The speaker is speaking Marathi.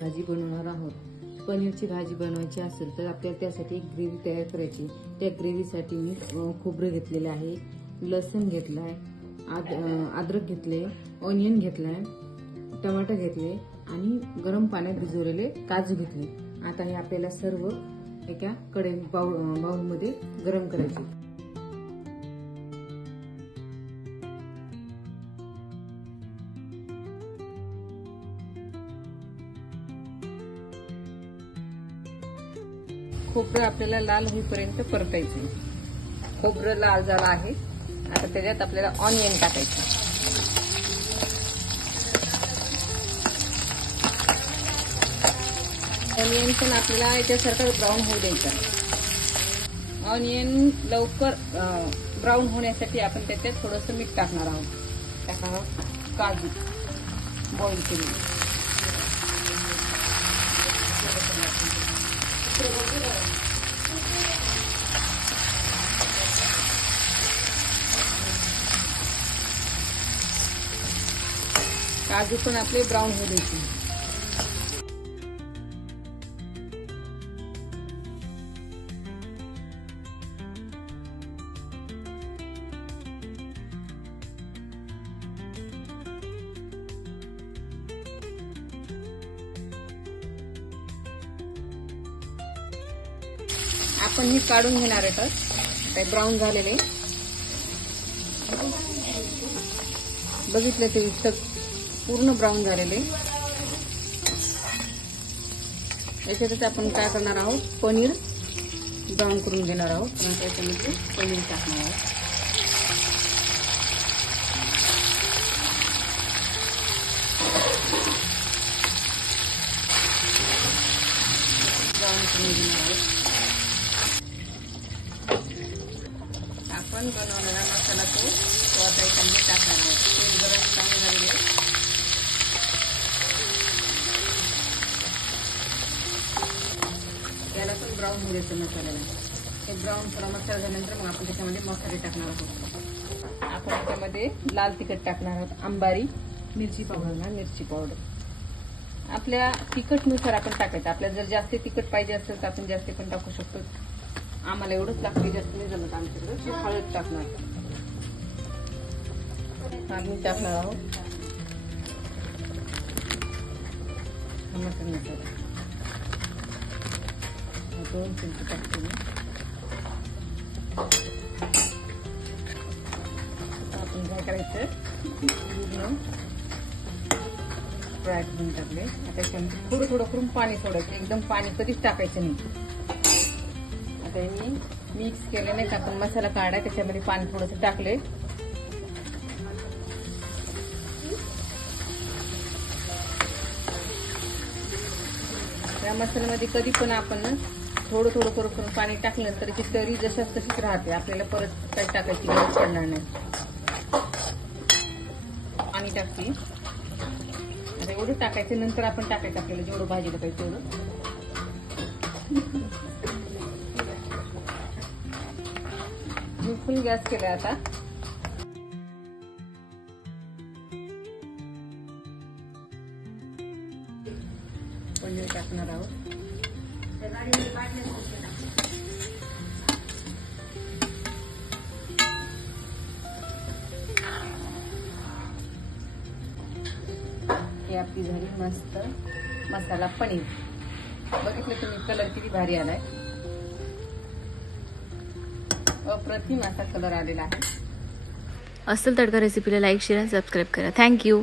भाजी बनवणार आहोत। पनीरची भाजी बनवायची असेल तर आपल्याला त्यासाठी एक ग्रेव्ही तयार करायची। त्या ग्रेव्हीसाठी मी खोबरं घेतलेलं आहे, लसूण घेतलाय, अद्रक घेतले, ऑनियन घेतलाय, टमाटर घेतले आणि गरम पाण्यात भिजवलेले काजू घेतले। आता हे आपल्याला सर्व एका बाउलमध्ये गरम करायचे। खोबरं आपल्याला लाल होईपर्यंत परतायचे। खोबरं लाल झालं आहे, आता त्याच्यात आपल्याला ऑनियन टाकायचे। ऑनियन पण आपल्याला याच्यासारखं ब्राऊन होऊ द्यायचं। ऑनियन लवकर ब्राऊन होण्यासाठी आपण त्याच्यात थोडंसं मीठ टाकणार आहोत। काजू बॉईल केले, काजू पण आपले ब्राऊन होऊ द्यायचे। आपण हे काढून घेणार आहोत। ते ब्राऊन झालेले बघितलं ते पूर्ण ब्राऊन झालेले। याच्यातच आपण काय करणार आहोत, पनीर ब्राऊन करून घेणार आहोत। नंतर त्याच्यामध्ये पनीर टाकणार आहोत। ब्राऊन करून घेणार आहोत। आपण बनवलेला मसाला तो आता याच्यामध्ये टाकणार आहोत। ते जरा चांगलं झालेलं आहे। याला पण ब्राऊन होऊ द्यायचं मसाल्याला। हे ब्राऊन थोडा मसाला झाल्यानंतर मग आपण त्याच्यामध्ये मसाले टाकणार आहोत। आपण त्याच्यामध्ये लाल तिखट टाकणार आहोत, अंबारी मिरची पावडर, मिरची पावडर आपल्या तिखटनुसार आपण टाकायचं। आपल्याला जर जास्त तिखट पाहिजे असेल तर आपण जास्त पण टाकू शकतो। आम्हाला एवढंच लागते, जास्त नाही जमत आमच्याकडे। हळद टाकणार, आम्ही टाकणार आहोत मटन मसाला 2 चमचे टाकते मी। आपण काय करायचं, फ्राय करून टाकले। आता त्याच्यामध्ये थोडं थोडं करून पाणी सोडायचं, एकदम पाणी कधीच टाकायचं नाही। आता मी मिक्स केले नाही, आपण मसाला काढाय त्याच्यामध्ये पाणी थोडंसं टाकले। या मसाल्यामध्ये कधी पण आपण थोडं थोडं करून पाणी टाकलं तर ती तरी जशाच तशीच राहते। आपल्याला परत काही टाकायची गरज पडणार नाही। पाणी टाकते, आता एवढं टाकायचं, नंतर आपण टाकायचं आपल्याला जेवढं भाजीला पाहिजे तेवढं। फुल गॅस केला। आता पनीर टाकणार आहोत। हे आपली झाली मस्त मसाला पनीर। बघितलं तुम्ही कलर किती भारी आलाय, अप्रतिम असा कलर आलेला आहे। अस्सल तडका रेसिपीला लाईक, शेअर आणि सबस्क्राईब करा। थँक्यू।